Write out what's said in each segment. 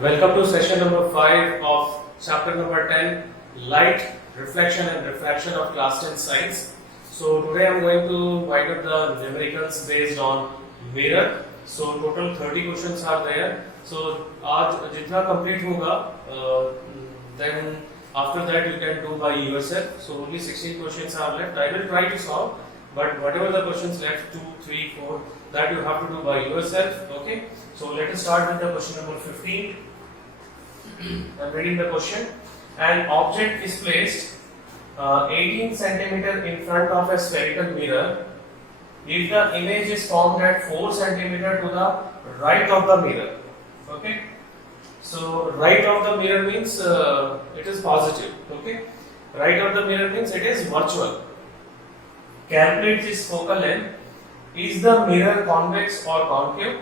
Welcome to session number 5 of chapter number 10, Light, Reflection and Refraction of Class 10 Science. So today I am going to wind up the numericals based on mirror. So total 30 questions are there. So आज जितना complete होगा, then after that you can do by yourself. So only 16 questions are left. I will try to solve, but whatever the questions left, 2, 3, 4, that you have to do by yourself. Okay. So let us start with the question number 15. I am reading the question. An object is placed 18 centimeter in front of a spherical mirror. If the image is formed at 4 centimeter to the right of the mirror. Okay. So right of the mirror means it is positive. Okay. Right of the mirror means it is virtual. Calculate this focal length. Is the mirror convex or concave?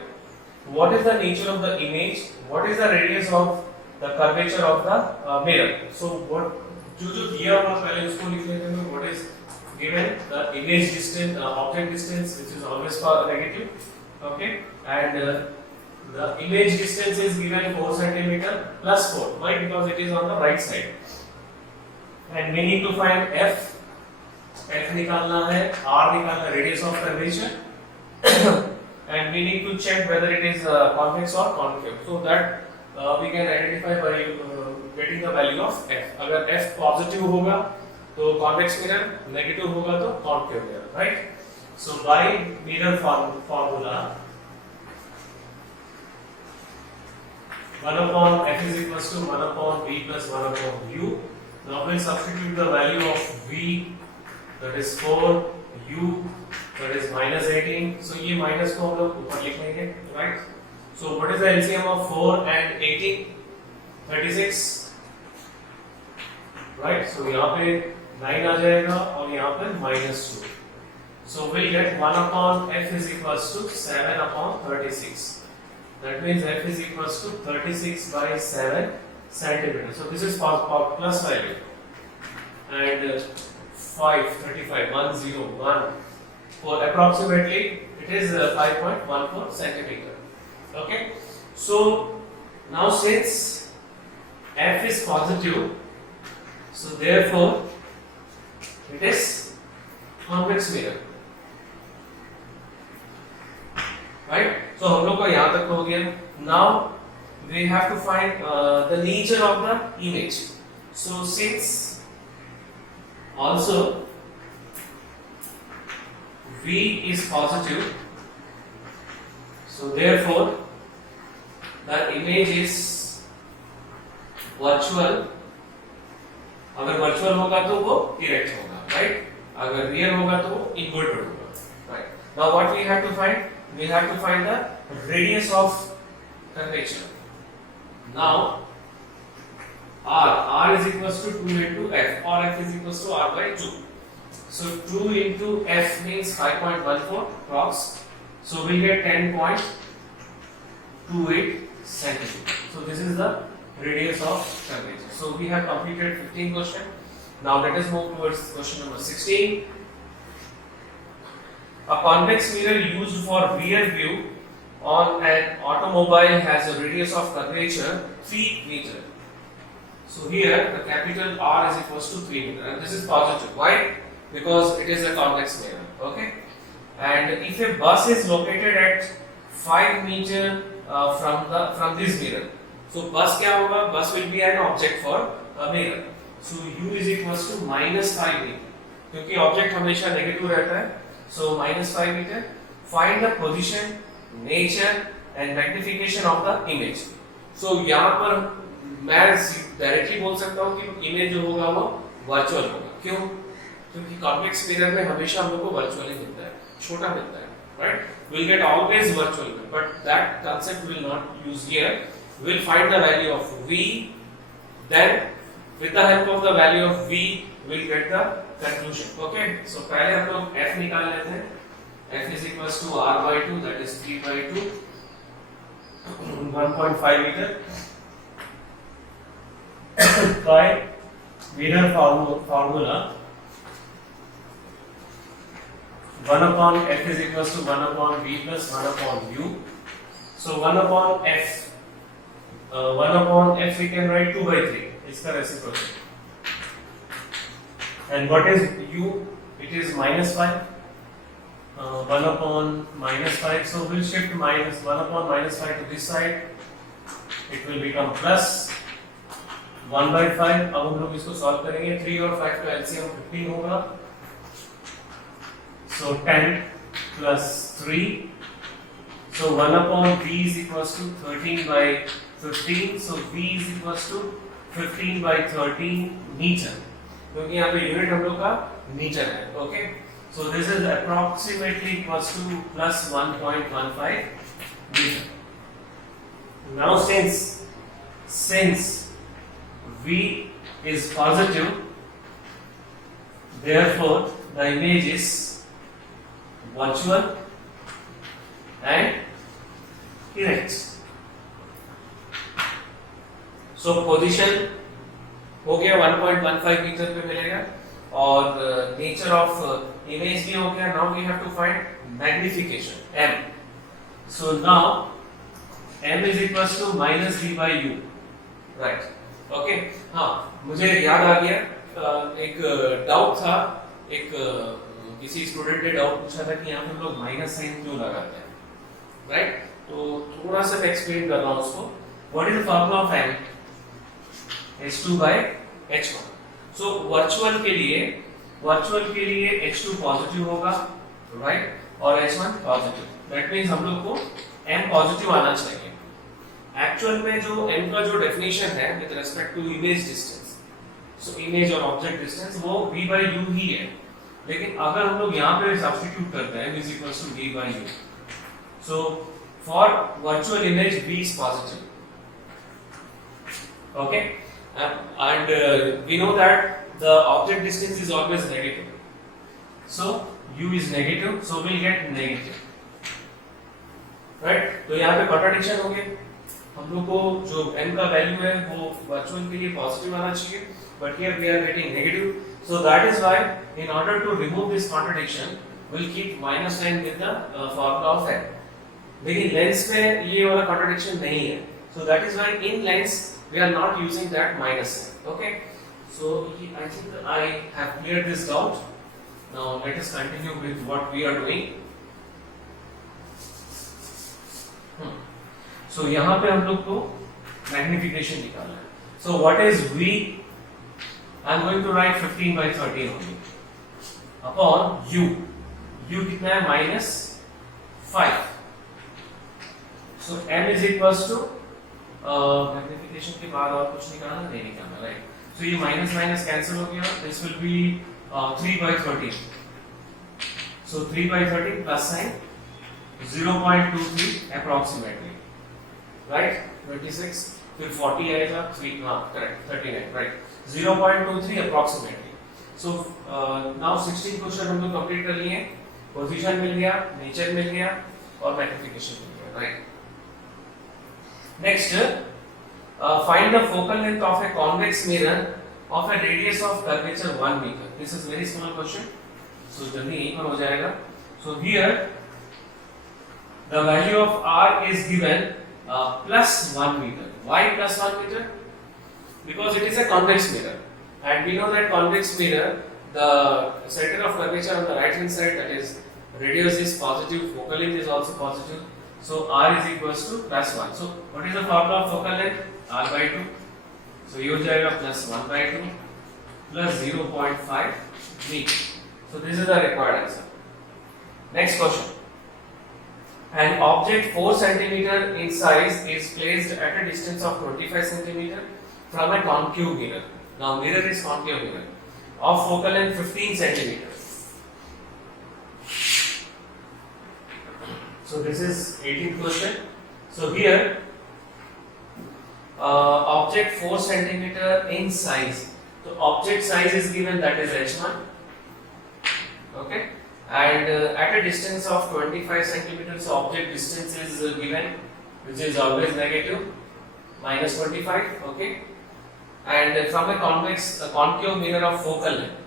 What is the nature of the image? What is the radius of the curvature of the mirror? So what जो दिया हुआ पहले उसको लिख लेते हैं. What is given? The image distance, object distance, which is always negative. Okay, and the image distance is given 4 centimeter plus 4. Why? Because it is on the right side. And we need to find f. F निकालना है, r निकालना है, radius of curvature. And we need to check whether it is convex or concave. So that we can identify by getting the value of f. अगर f positive होगा तो convex mirror, negative होगा तो concave mirror, right? So by mirror formula, 1 upon f is equals to 1 upon v plus 1 upon u. Now we'll substitute the value of v, that is 4, u, that is minus 18. So ये minus को हम लोग ऊपर लिख लेंगे, right? So what is the LCM of 4 and 18? 36, right? So यहाँ पे 9 आ जाएगा और यहाँ पे minus 2. So we'll get 1 upon f is equals to 7 upon 36. That means f is equals to 36 by 7 centimeter. So this is plus value. And 35, 1, 0, 1. For approximately, it is 5.14 centimeter. Okay. So now since f is positive, so therefore it is convex mirror, right? So हम लोग को यहाँ तक हो गया. Now we have to find the nature of the image. So since also V is positive, so therefore the image is virtual. अगर virtual होगा तो वो direct होगा, right? अगर real होगा तो वो inverted होगा, right? Now what we have to find? We have to find the radius of curvature. Now r is equals to 2 into f, or f is equals to r by 2. So 2 into f means 5.14 prox. So we get 10.28 centimeter. So this is the radius of curvature. So we have completed 15 question. Now let us move towards question number 16. A convex mirror used for rear view on an automobile has a radius of curvature 3 meter. So here the capital R is equals to 3 meter, and this is positive. Why? Because it is a convex mirror. Okay. And if a bus is located at 5 meter from this mirror, so bus क्या होगा? Bus will be an object for a mirror. So u is equals to minus 5 meter. क्योंकि object हमेशा negative रहता है. So minus 5 meter. Find the position, nature and magnification of the image. So यहाँ पर मैं directly बोल सकता हूँ कि इमेज जो होगा वो वर्चुअल होगा. क्यों? क्योंकि कॉन्वेक्स मिरर में हमेशा हम लोग को वर्चुअल ही मिलता है, छोटा मिलता है, right? We'll get always virtual, but that concept will not use here. We'll find the value of v, then with the help of the value of v, we'll get the conclusion. Okay? So पहले हम लोग f निकाल लेते हैं. f is equals to r by 2, that is 3 by 2, 1.5 meter. By mirror formula, 1 upon f is equals to 1 upon v plus 1 upon u. So 1 upon f 1 upon f we can write 2 by 3. इसका reciprocal. And what is u? It is minus 5. 1 upon minus 5. So we'll shift minus 1 upon minus 5 to this side. It will become plus 1 by 5. अब हम लोग इसको solve करेंगे. 3 और 5 का LCM 15 होगा. So 10 plus 3. So 1 upon v is equals to 13 by 15. So v is equals to 15 by 13 meter. क्योंकि यहाँ पे यूनिट हम लोग का मीटर है. Okay. So this is approximately equals to plus 1.15 meter. Now since v is positive, therefore the image is virtual and erect. So position हो गया 1.15 metre पे मिलेगा और नेचर ऑफ इमेज भी हो गया. Now we have to find magnification m. So now m is equals to minus d by u. Right. Okay. हाँ, मुझे याद आ गया. एक डाउट था. एक किसी स्टूडेंट ने डाउट पूछा था कि यहाँ पे हम लोग माइनस साइन क्यों लगाते हैं. राइट. तो थोड़ा सा मैं एक्सप्लेन कर रहा हूँ उसको. What is the formula of m? h2 by h1. So virtual के लिए h2 पॉजिटिव होगा. राइट. और h1 पॉजिटिव. दैट मींस हम लोग को m पॉजिटिव आना चाहिए. एक्चुअल में जो m का जो डेफिनेशन है with respect to image distance, so image और ऑब्जेक्ट डिस्टेंस, वो v by u ही है. लेकिन अगर हम लोग यहाँ पे सब्स्टिट्यूट करते हैं v is equals to v by u, so for virtual image v is positive. Okay. And we know that the object distance is always negative. So u is negative, so we'll get negative. Right? तो यहाँ पे contradiction हो गया. हम लोग को जो m का वैल्यू है वो वर्चुअल के लिए पॉजिटिव आना चाहिए, but here we are getting negative. So that is why in order to remove this contradiction, we'll keep minus sign with the formula of m. लेकिन लेंस में ये वाला contradiction नहीं है. So that is why in lens we are not using that minus sign. Okay. So I think I have cleared this doubt. Now let us continue with what we are doing. So यहाँ पे हम लोग को magnification निकालना है. So what is v? I am going to write 15 by 13 only upon u. U कितना है? minus 5. So m is equals to magnification के बाद और कुछ निकालना नहीं निकालना. राइट. सो ये माइनस माइनस कैंसिल हो गया. This will be 3 by 13. So 3 by 13 plus sign 0.23 approximately. Right. 26 फिर 40 आएगा. 3 हाँ correct 39. Right. 0.23 approximately. So now 16 question हम लोग कंप्लीट कर लिए. पोजीशन मिल गया, नेचर मिल गया और मैग्निफिकेशन मिल गया. Right. Next, find the focal length of a convex mirror of a radius of curvature 1 meter. This is very small question, so जल्दी यहीं पर हो जाएगा. So here the value of r is given plus 1 meter. Why plus 1 meter? Because it is a convex mirror, and we know that convex mirror, the center of curvature on the right hand side, that is radius is positive, focal length is also positive. So r is equals to plus 1. So what is the formula of focal length? R by 2. So ये हो जाएगा plus 1 by 2 plus 0.5 meter. So this is the required answer. Next question. An object 4 centimeter in size is placed at a distance of 25 centimeter from a concave mirror. Now mirror is concave mirror of focal length 15 centimeter. So this is 18th question. So here object 4 centimeter in size. So object size is given, that is h1. Okay. And at a distance of 25 centimeters, so object distance is given, which is always negative, minus 25. Okay. And from a concave mirror of focal length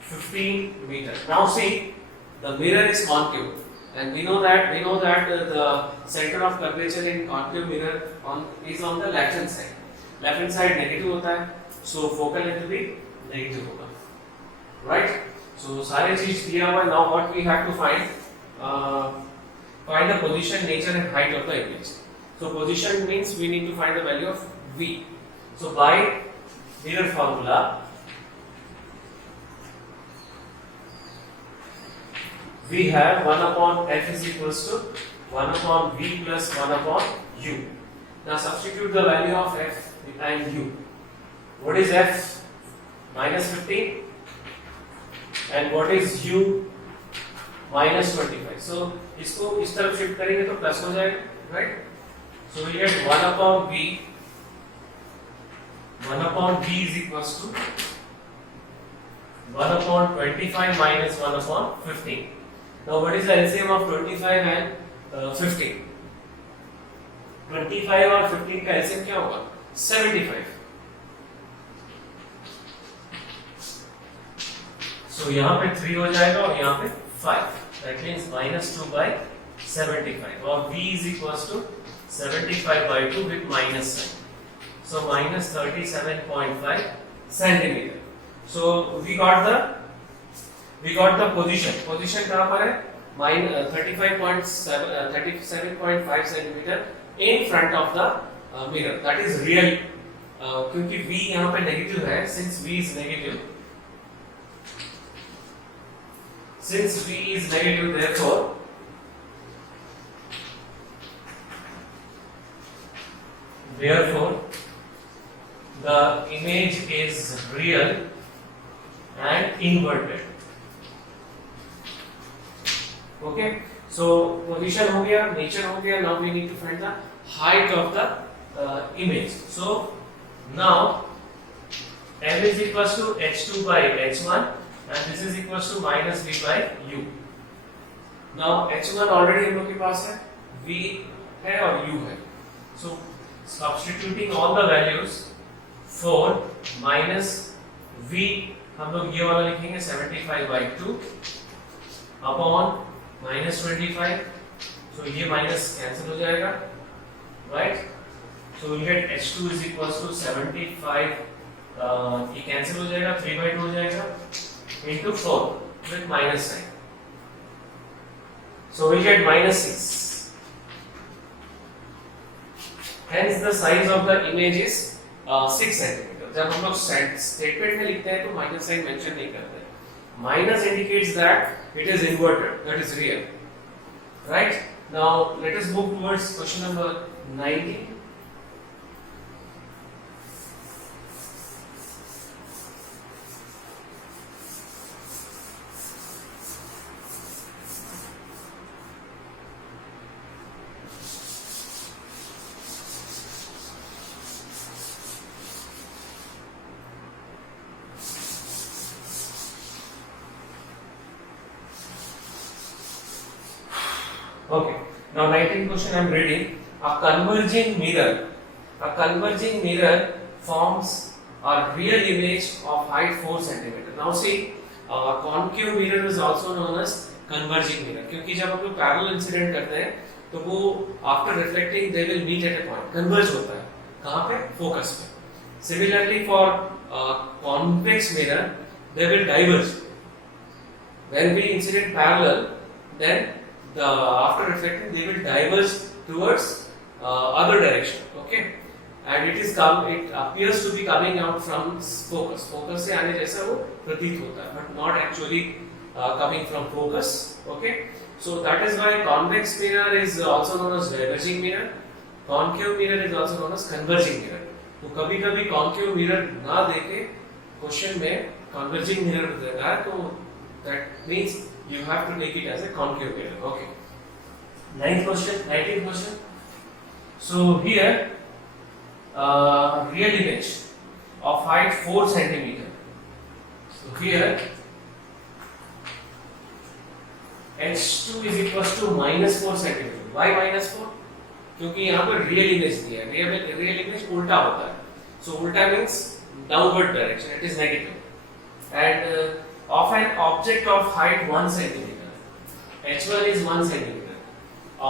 15 meter. Now see, the mirror is concave. and we know that the center of curvature in concave mirror is on the left hand side. Left hand side negative होता है, so focal length भी negative होगा, right? So सारे चीज दिया हुआ है. Now what we have to find the position, nature and height of the image. So position means we need to find the value of v. So by mirror formula, we have 1 upon f is equals to 1 upon v plus 1 upon u. Now substitute the value of f and u. What is f? Minus 15. And what is u? Minus 25. So इसको इस तरफ shift करेंगे तो plus हो जाएगा, right? So we get 1 upon v. 1 upon v is equals to 1 upon 25 minus 1 upon 15. Now what is the LCM of 25 and 15? 25 और 15 का LCM क्या होगा? 75. So यहाँ पे 3 हो जाएगा और यहाँ पे 5. That means minus 2 by 75. और v is equals to 75 by 2 with minus sign. So minus 37.5 centimeter. So we got the position. Position कहाँ पर है? Minus 37.5 centimeter in front of the mirror. That is real. क्योंकि v यहाँ पे negative है. Since v is negative, therefore the image is real and inverted. Okay, so position हो गया, nature हो गया. Now we need to find the height of the image. So now m is equals to h2 by h1 and this is equals to minus v by u. Now h1 already हम लोग के पास है, v है और u है. So substituting all the values, 4 minus v हम लोग ये वाला लिखेंगे 75 by 2 upon minus 25. So ये minus cancel हो जाएगा, right? So we'll get h2 is equals to 75. ये cancel हो जाएगा, 3 by 2 हो जाएगा into 4 with minus sign. So we'll get minus 6. Hence the size of the image is 6 centimeter. जब हम लोग statement में लिखते हैं तो minus sign mention नहीं करते. Minus indicates that it is inverted, that is real. Right? Now let us move towards question number 19. Okay. Now 19th question I am reading. A converging mirror forms a real image of height 4 cm. Now see, concave mirror is also known as converging mirror. क्योंकि जब आप लोग parallel incident करते हैं तो वो after reflecting they will meet at a point. Converge होता है. कहाँ पे? Focus पे. Similarly for convex mirror, they will diverge. When we incident parallel, then after reflecting they will diverge towards other direction. Okay, and it appears to be coming out from focus. Focus से आने जैसा वो प्रतीत होता है, but not actually coming from focus. Okay, so that is why convex mirror is also known as diverging mirror. Concave mirror is also known as converging mirror. तो कभी-कभी concave mirror ना देके क्वेश्चन में converging mirror देता है, तो that means you have to take it as a concave mirror. Okay. 19th question. So here, real image of height 4 centimeter. So here, h2 is equals to minus 4 centimeter. Why minus 4? क्योंकि यहाँ पर real image दिया है. Real image उल्टा होता है. So उल्टा means downward direction. It is negative. And of an object of height 1 centimeter. h1 is 1 centimetre.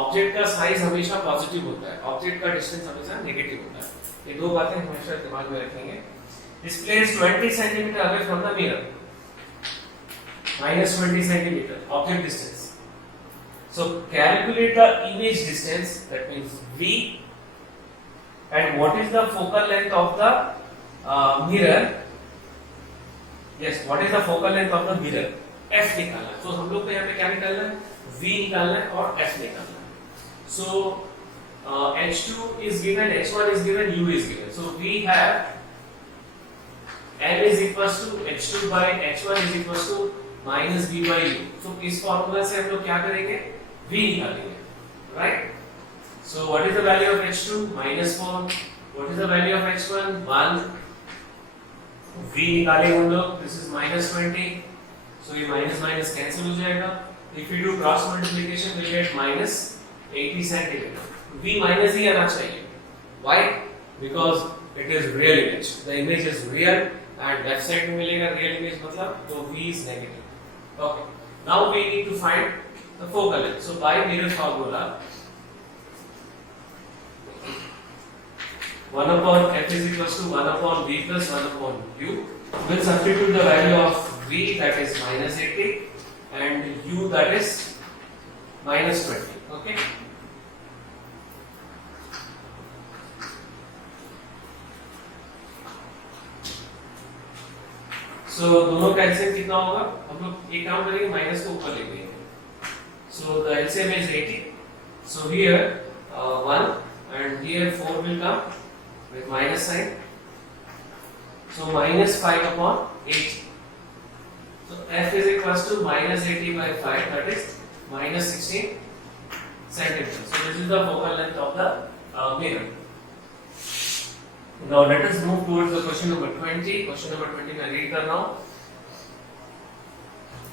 Object का साइज हमेशा पॉजिटिव होता है, ऑब्जेक्ट का डिस्टेंस हमेशा नेगेटिव होता है। ये दो बातें हमेशा दिमाग में रखेंगे। This place 20 centimeter away from the mirror, minus 20 centimeter object distance. So calculate the image distance, that means V, and what is the focal length of the mirror? Yes, what is the focal length of the mirror? F निकालना है। तो हम लोग को यहाँ पे क्या निकालना है? V निकालना है और F निकालना है। So H2 is given, H1 is given, U is given. So we have M is equals to H2 by H1 is equals to minus V by U. So इस फॉर्मूला से हम लोग क्या करेंगे? V निकालेंगे, right? So what is the value of H2? Minus 4. What is the value of H1? 1. V निकालेंगे हम लोग. This is minus 20. So ये minus minus cancel हो जाएगा. If we do cross multiplication, we get minus 80 centimeter. V minus ही आना चाहिए. Why? Because it is real image. The image is real and left side में मिलेगा real image मतलब तो V is negative. Okay. Now we need to find the focal length. So by mirror formula, 1 upon F is equals to 1 upon V plus 1 upon U. We'll substitute the value of V, that is minus 80, and U, that is minus 20. Okay. So दोनों का LCM कितना होगा? हम लोग एक काम करेंगे, minus को ऊपर लेंगे। So the LCM is 80. So here 1 and here 4 will come with minus sign. So minus 5 upon 8. So F is equals to minus 80 by 5, that is minus 16 centimeters. So this is the focal length of the mirror. Now let us move towards the question number 20. Question number 20 मैं read कर रहा हूँ.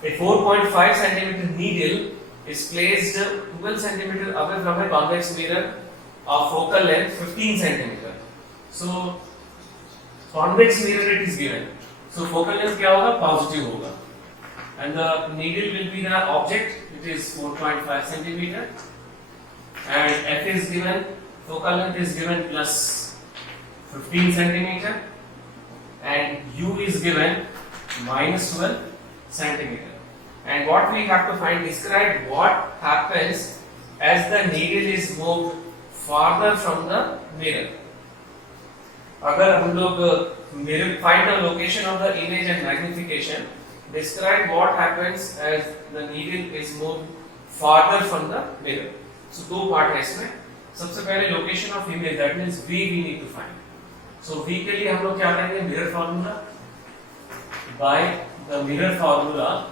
A 4.5 centimeter needle is placed 12 centimeter away from a convex mirror of focal length 15 centimeter. So convex mirror it is given. So focal length क्या होगा? Positive होगा. And the needle will be the object, which is 4.5 centimeter. And F is given, focal length is given plus 15 centimeter. And U is given minus 12 centimeter. And what we have to find, describe what happens as the needle is moved farther from the mirror. अगर हम लोग mirror find the location of the image and magnification, describe what happens as the needle is moved farther from the mirror. So दो part है इसमें. सबसे पहले location of image, that means V we need to find. So V के लिए हम लोग क्या करेंगे? Mirror formula. By the mirror formula,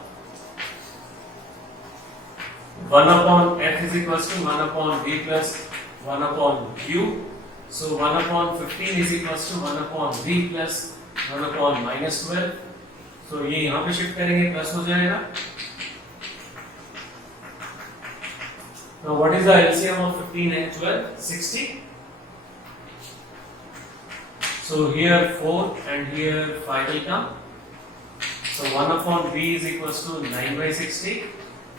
1 upon F is equals to 1 upon V plus 1 upon U. So 1 upon 15 is equals to 1 upon V plus 1 upon minus 12. So ये यहाँ पे shift करेंगे, प्लस हो जाएगा. Now what is the LCM of 15 and 12? 60. So here 4 and here 5 will come. So 1 upon V is equals to 9 by 60.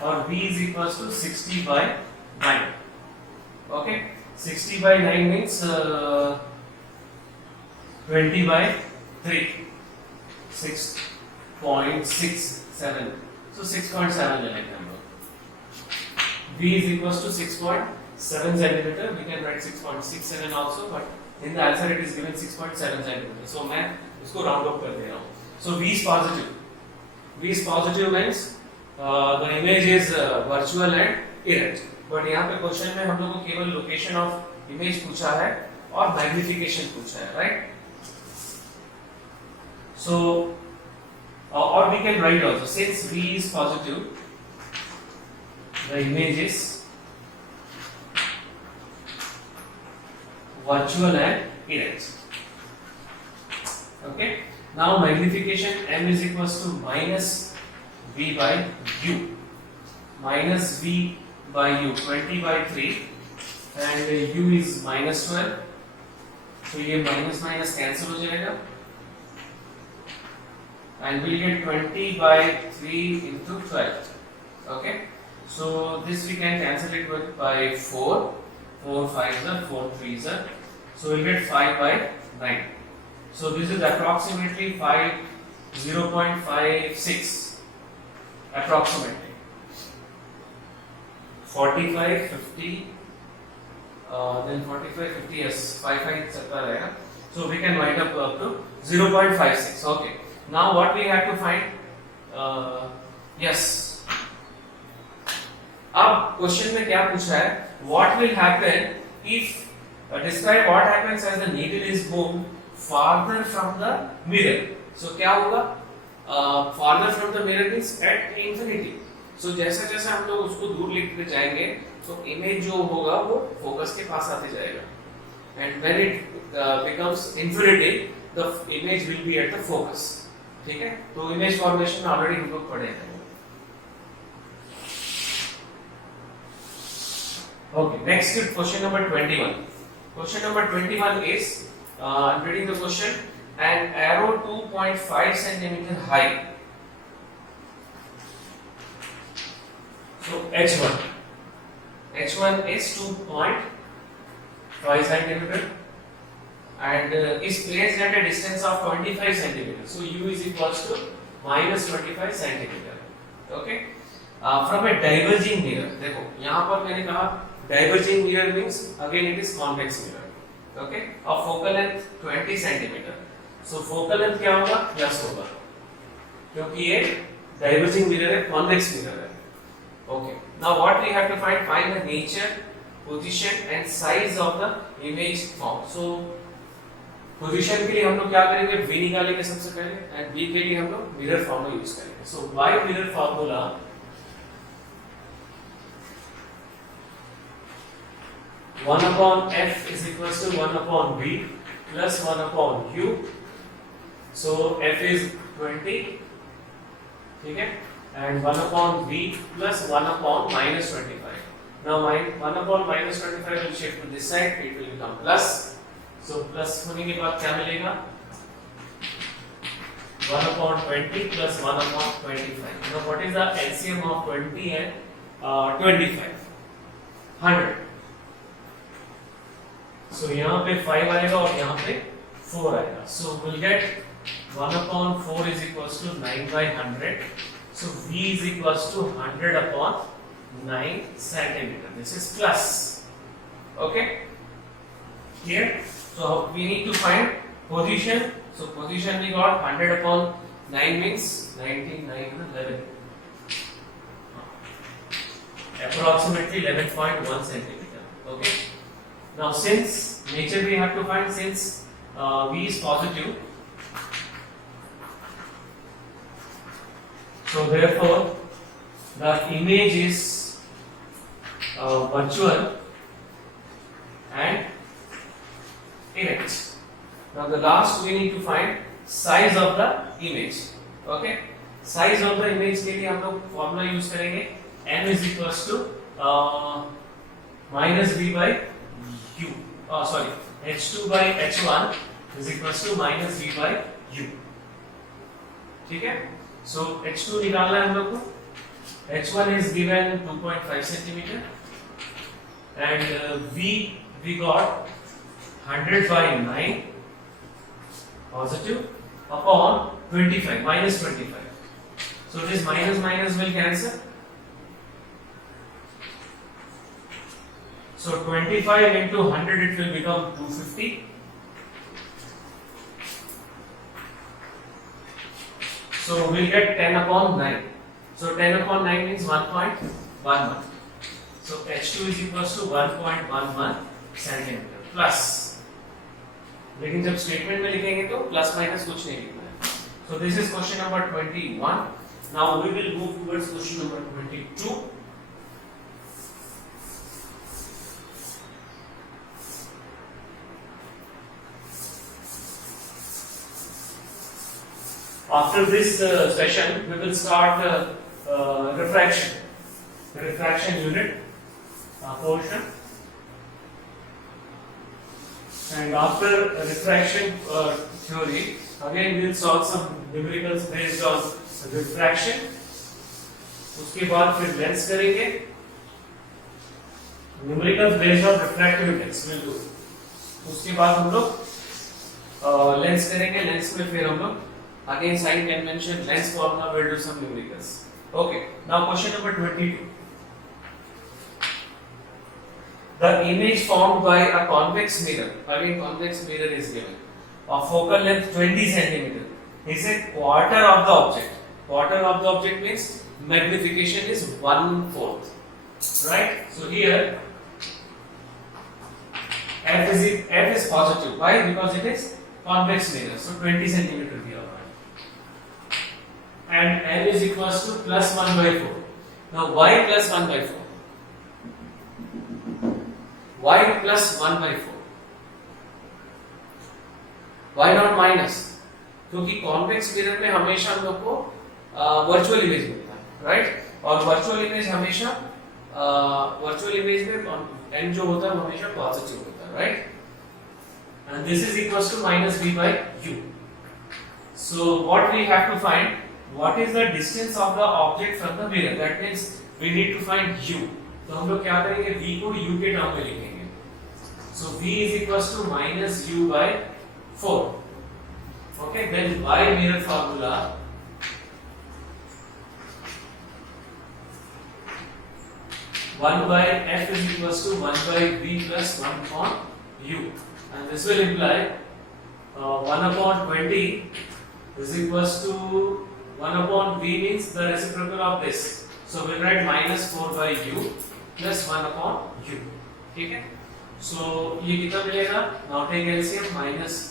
Or V is equals to 60 by 9. Okay, 60 by 9 means 20 by 3, 6.67. So 6.7 ले लेंगे हम लोग. V is equals to 6.7 centimeter. We can write 6.67 also, but in the answer it is given 6.7 centimeter. So मैं इसको round up कर दे रहा हूँ. So V is positive. V is positive means the image is virtual and erect. But यहाँ पे question में हम लोग को केवल लोकेशन ऑफ इमेज पूछा है और मैग्निफिकेशन पूछा है, right? So or we can write also, since V is positive, the image is virtual and erect. Okay. Now magnification M is equals to minus V by U, minus V by U, 20 by 3, and U is minus 12. So ये minus minus cancel हो जाएगा, and we'll get 20 by 3 into 12. Okay. So this we can cancel it with by 4. 4 5s are 4 3s are. So we'll get 5 by 9. So this is approximately 0.56 approximately. 45 50 then 45 50, yes, 5 5 चलता रहेगा. So we can wind up to 0.56. Okay. Now what we have to find? Yes. अब question में क्या पूछा है? What will happen if describe what happens as the needle is moved farther from the mirror? So क्या होगा? Farther from the mirror means at infinity. So जैसा जैसा हम लोग उसको दूर लेके जाएंगे, तो इमेज जो होगा वो फोकस के पास आते जाएगा. And when it becomes infinity, the image will be at the focus. ठीक है? तो इमेज फॉर्मेशन में ऑलरेडी हम लोग पढ़े हैं. Okay, next is question number 21. Question number 21 is, I'm reading the question, an arrow 2.5 centimeter high. So H1. H1 is 2.5 centimeter and is placed at a distance of 25 centimeters. So U is equals to minus 25 centimeter. Okay. From a diverging mirror. देखो यहाँ पर मैंने कहा diverging mirror means again it is convex mirror. Okay. Of focal length 20 centimeter. So focal length क्या होगा? Plus होगा, क्योंकि ये diverging mirror है, convex mirror है. Okay. Now what we have to find the nature, position and size of the image formed. So position के लिए हम लोग क्या करेंगे? V निकालेंगे सबसे पहले, and V के लिए हम लोग mirror formula यूज करेंगे. So by mirror formula, one upon F is equals to 1 upon V plus 1 upon U. So F is 20, ठीक है, and 1 upon V plus 1 upon minus 25. Now 1 upon minus 25 will shift to this side, it will become plus. So plus होने के बाद क्या मिलेगा? 1 upon 20 plus 1 upon 25. Now what is the LCM of 20 and 25? 100. So यहाँ पे 5 आएगा और यहाँ पे 4 आएगा. So we'll get 1 upon 4 is equals to 9 by 100. So V is equals to 100 upon 9 centimeter. This is plus. Okay. Here. So we need to find position. So position we got 100 upon 9 means 19, 9, 11. Approximately 11.1 centimeter. Okay. Now since nature we have to find, since V is positive, so therefore the image is virtual and erect. Now the last we need to find size of the image. Okay, size of the image के लिए हम लोग formula use करेंगे. M is equals to minus V by U. Sorry, H2 by H1 is equals to minus V by U. ठीक है? So H2 निकालना है हम लोग को. H1 is given 2.5 centimeter and we got 100 by 9 positive upon 25 minus 25. So this minus will cancel. So 25 into 100 it will become 250. So we'll get 10 upon 9. So 10 upon 9 means 1.11. So H2 is equals to 1.11 centimeter plus. लेकिन जब statement में लिखेंगे तो plus minus कुछ नहीं लिखना है. So this is question number 21. Now we will move towards question number 22. After this session, we will start refraction unit portion, and after refraction theory, again we will solve some numericals based on refraction उसके बाद फिर lens करेंगे, numericals based on refractive index will do. उसके बाद हम लोग lens करेंगे, lens में फिर हम लोग again sign convention, lens formula, will do some numericals. Okay, now question number 22। The image formed by a convex mirror, again convex mirror is given, of focal length 20 centimeter, is a quarter of the object. Quarter of the object means magnification is 1/4, right? So here f is positive. Why? Because it is convex mirror. So 20 centimeter दिया हुआ है. And n is equals to plus 1/4. Now why plus 1/4? Why plus 1/4? Why not minus? क्योंकि convex mirror में हमेशा हम लोग को virtual image मिलता है, राइट? और वर्चुअल इमेज हमेशा वर्चुअल इमेज में n जो होता है वो हमेशा पॉजिटिव होता है, right? And this is equals to minus v by u. So what we have to find? What is the distance of the object from the mirror? That means we need to find u. तो हम लोग क्या करेंगे, v को u के term में लिखेंगे। So v is equals to minus u by 4. Okay, then by mirror formula, one by f is equals to 1 by v plus 1 upon u, and this will imply 1 upon 20 is equals to 1 upon v means the reciprocal of this. So we'll write minus 4 by u plus 1 upon u. ठीक है? So ये कितना मिलेगा? Now take LCM, minus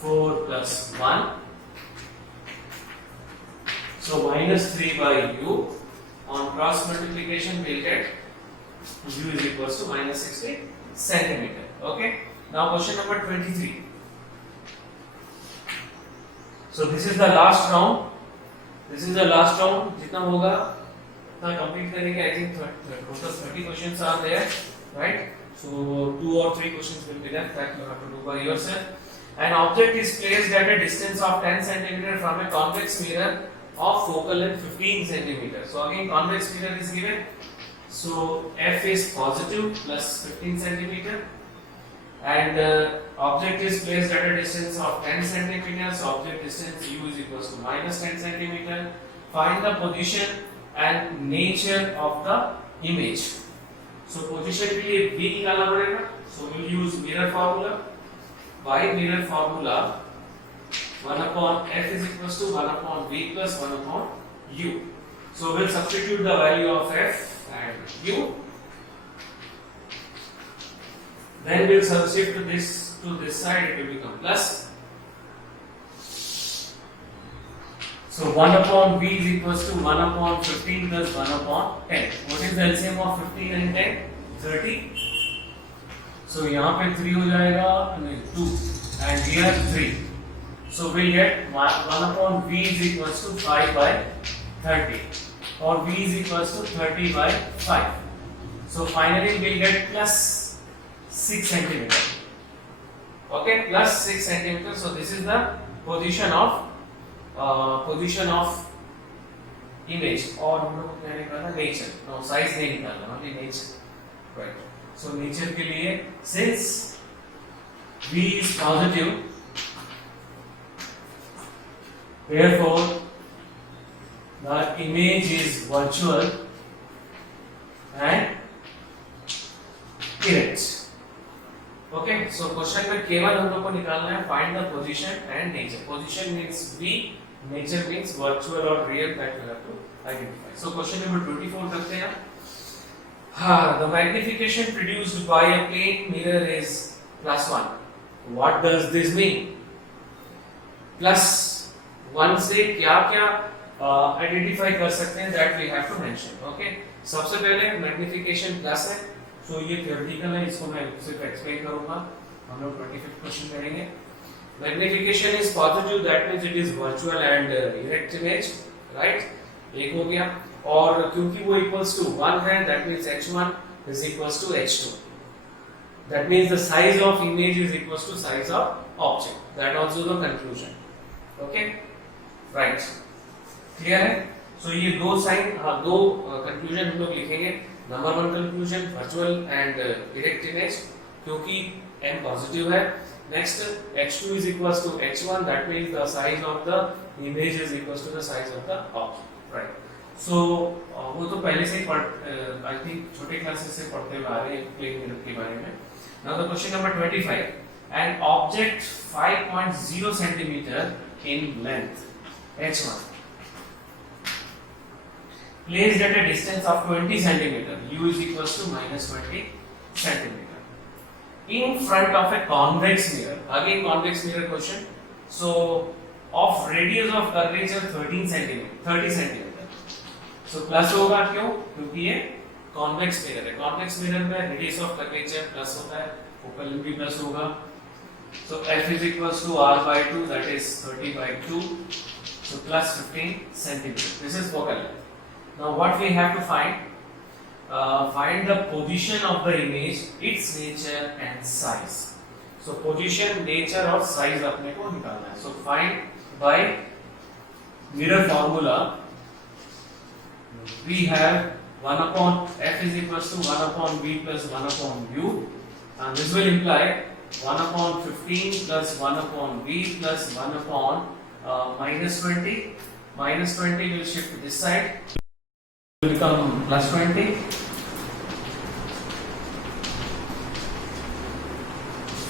4 plus 1. So minus 3 by u. On cross multiplication we'll get u is equals to minus 60 centimeter. Okay? Now question number 23. So this is the last round. This is the last round. जितना होगा उतना complete करेंगे. I think total 30 questions are there, right? So 2 or 3 questions will be there that you have to do by yourself. An object is placed at a distance of 10 centimeter from a convex mirror of focal length 15 centimeter. So again convex mirror is given. So f is positive plus 15 centimeter, and object is placed at a distance of 10 centimeters. Object distance u is equals to minus 10 centimeter. Find the position and nature of the image. So position के लिए v निकालना पड़ेगा. So we'll use mirror formula. By mirror formula, 1 upon f is equals to 1 upon v plus 1 upon u. So we'll substitute the value of f and u. Then we'll substitute to this side, it will become plus. So 1 upon v is equals to 1 upon 15 plus 1 upon 10. What is the LCM of 15 and 10? 30. So यहाँ पे 3 हो जाएगा, 2 and here 3. So we'll get 1 upon v is equals to 5 by 30, or v is equals to 30 by 5. So finally we'll get plus 6 centimeter. Okay, plus 6 centimeter. So this is the position of image, और हम लोग क्या निकालना, nature. No, size नहीं निकालना, only nature. Right. So nature के लिए, since v is positive, therefore the image is virtual and erect. Okay, so question में केवल हम लोग को निकालना है find the position and nature. Position means v, nature means virtual or real, that you have to identify. So question number 24 करते हैं. The magnification produced by a plane mirror is plus 1. What does this mean? Plus 1 से क्या क्या identify कर सकते हैं, that we have to mention. Okay, सबसे पहले magnification plus है. So ये theoretical है, इसको मैं सिर्फ explain करूँगा. हम लोग 25th question करेंगे. Magnification is positive, that means it is virtual and erect image, right? एक हो गया. और क्योंकि वो equals to 1 है, that means h1 is equals to h2. That means the size of image is equals to size of object. That also the conclusion. Okay, right? Clear है? सो ये दो साइन, दो कंक्लूजन हम लोग लिखेंगे. Number one conclusion virtual and direct image, क्योंकि m positive है. Next h2 is equals to h1, that means the size of the image is equals to the size of the object, right? So वो तो पहले से I think छोटे classes से पढ़ते हुए आ रहे हैं प्लेन मिरर के बारे में. Now the question number 25, an object 5.0 centimeter in length h1 placed at a distance of 20 centimeter, u is equals to minus 20 centimeter in front of a convex mirror. Again convex mirror question. So of radius of curvature 30 centimeter. So plus होगा क्यों? क्योंकि ये convex mirror है. Convex mirror में radius of curvature plus होता है, focal length भी plus होगा. So f is equals to r by 2, that is 30 by 2. So plus 15 centimeter. This is focal length. Now what we have to find? Find the position of the image, its nature and size. So position, nature और size अपने को निकालना है. So find by mirror formula. We have 1 upon f is equals to 1 upon v plus 1 upon u, and this will imply 1 upon 15 plus 1 upon v plus 1 upon minus 20. Minus 20 will shift to this side. Will become plus 20.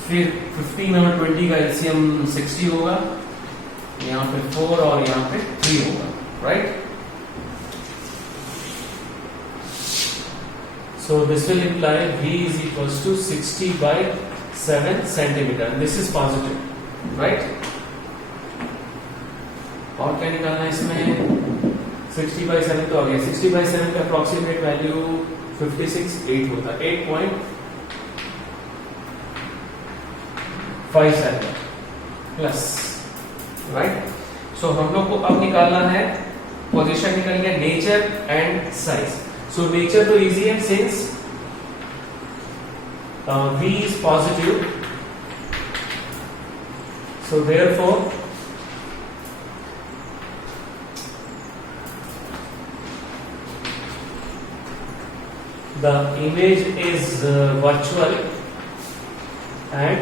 फिर 15 और 20 का LCM 60 होगा, यहाँ पे 4 और यहाँ पे 3 होगा, right? So this will imply v is equals to 60 by 7 centimeter. This is positive, right? और क्या निकालना है इसमें? 60 by 7 तो आ गया. 60 by 7 का अप्रोक्सीमेट वैल्यू 56.8 होता है. 8.57 प्लस, राइट? सो हम लोग को अब निकालना है पोजीशन, निकालेंगे nature and size. So nature तो इजी है since v is positive, so therefore the image is virtual and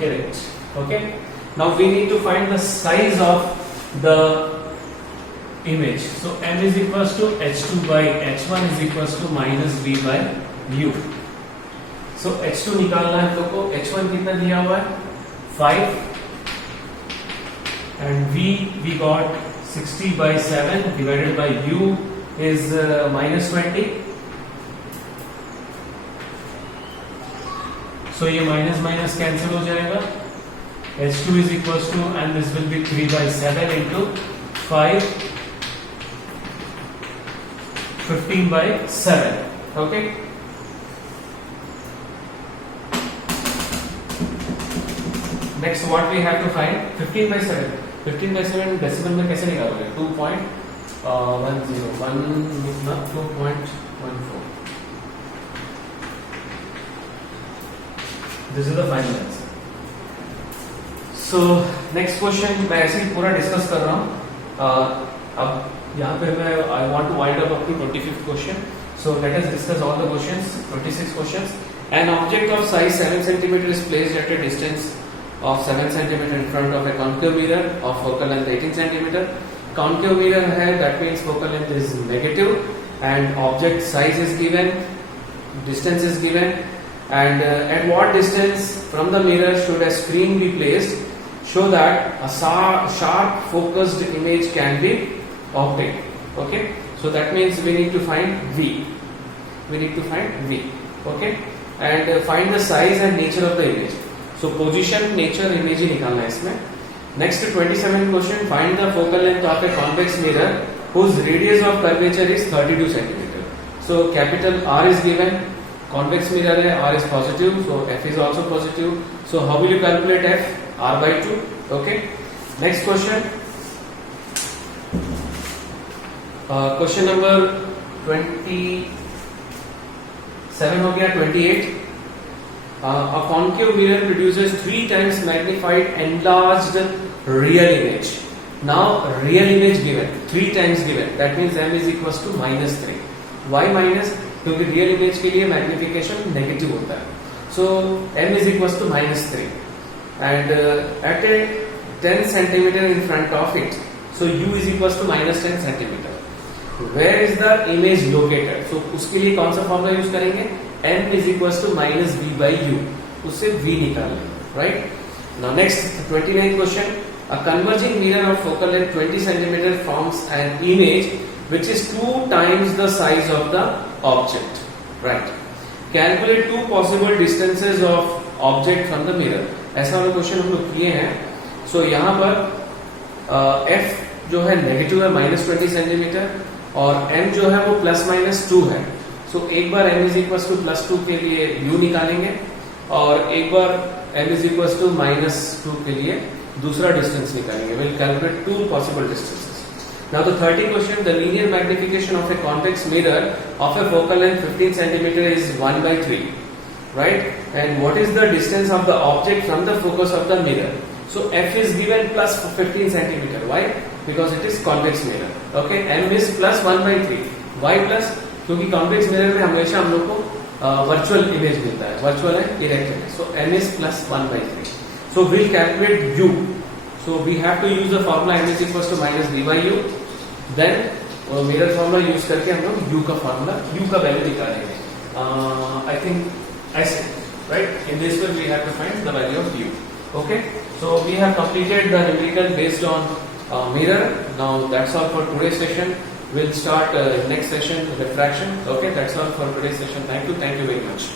direct. Okay, now we need to find the size of the image. So m is equals to h2 by h1 is equals to minus v by u. So h2 निकालना है तो को h1 कितना दिया हुआ है 5 and v got 60 by 7 divided by u is minus 20. So ये minus minus cancel हो जाएगा. h2 is equals to, and this will be 3 by 7 into 5, 15 by 7. Okay. Next what we have to find? 15 by 7. 15 by 7 decimal में कैसे निकालोगे? 2.14. This is the final answer. So next question मैं ऐसे ही पूरा discuss कर रहा हूँ. अब यहाँ पे मैं I want to wind up to 25th question. So let us discuss all the questions. 26 questions. An object of size 7 cm is placed at a distance of 7 cm in front of a concave mirror of focal length 18 cm. Concave mirror है, that means focal length is negative and object size is given, distance is given. And at what distance from the mirror should a screen be placed so that a sharp focused image can be obtained? Okay, so that means we need to find v. Okay, and find the size and nature of the image. So position, nature, image ही निकालना है इसमें. Next 27 question, find the focal length of a convex mirror whose radius of curvature is 32 cm. So capital R is given. Convex mirror है, R is positive, so F is also positive. So how will you calculate F? R by 2. Okay. Next question. Question number 27 हो गया. 28. A concave mirror produces 3 times magnified enlarged real image. Now real image given 3 times given, that means m is equals to -3. Why minus? क्योंकि real image के लिए magnification negative होता है. सो m is equals to -3 and at a 10 centimeter in front of it, so u is equals to -10 centimeter. Where is the image located? So उसके लिए कौन सा formula use करेंगे? m is equals to -v by u. उससे v निकाल लेंगे, right? Now next 29th question. A converging mirror of focal length 20 centimeter forms an image which is 2 times the size of the object, right? Calculate two possible distances of object from the mirror. ऐसा वाला question हम लोग किए हैं. So यहाँ पर f जो है नेगेटिव है -20 सेंटीमीटर और m जो है वो ±2 है. So एक बार m is equals to +2 के लिए u निकालेंगे और एक बार m is equals to -2 के लिए दूसरा डिस्टेंस निकालेंगे. We'll calculate two possible distances. Now the 30th question, the linear magnification of a convex mirror of a focal length 15 centimeter is 1/3, right? And what is the distance of the object from the focus of the mirror? So f is given plus 15 centimeter. Why? Because it is convex mirror. Okay, m is plus 1/3. Why plus? क्योंकि convex mirror में हमेशा हम लोग को virtual image मिलता है. Virtual है, direct है. So m is plus 1/3. So we'll calculate u. So we have to use the formula m is equals to -d by u. Then mirror formula use करके हम लोग u का formula, u का value निकालेंगे. I think ऐसे, right? In this way we have to find the value of u. Okay? So we have completed the numerical based on mirror. Now that's all for today's session. We'll start next session, refraction. Okay? That's all for today's session. Thank you very much.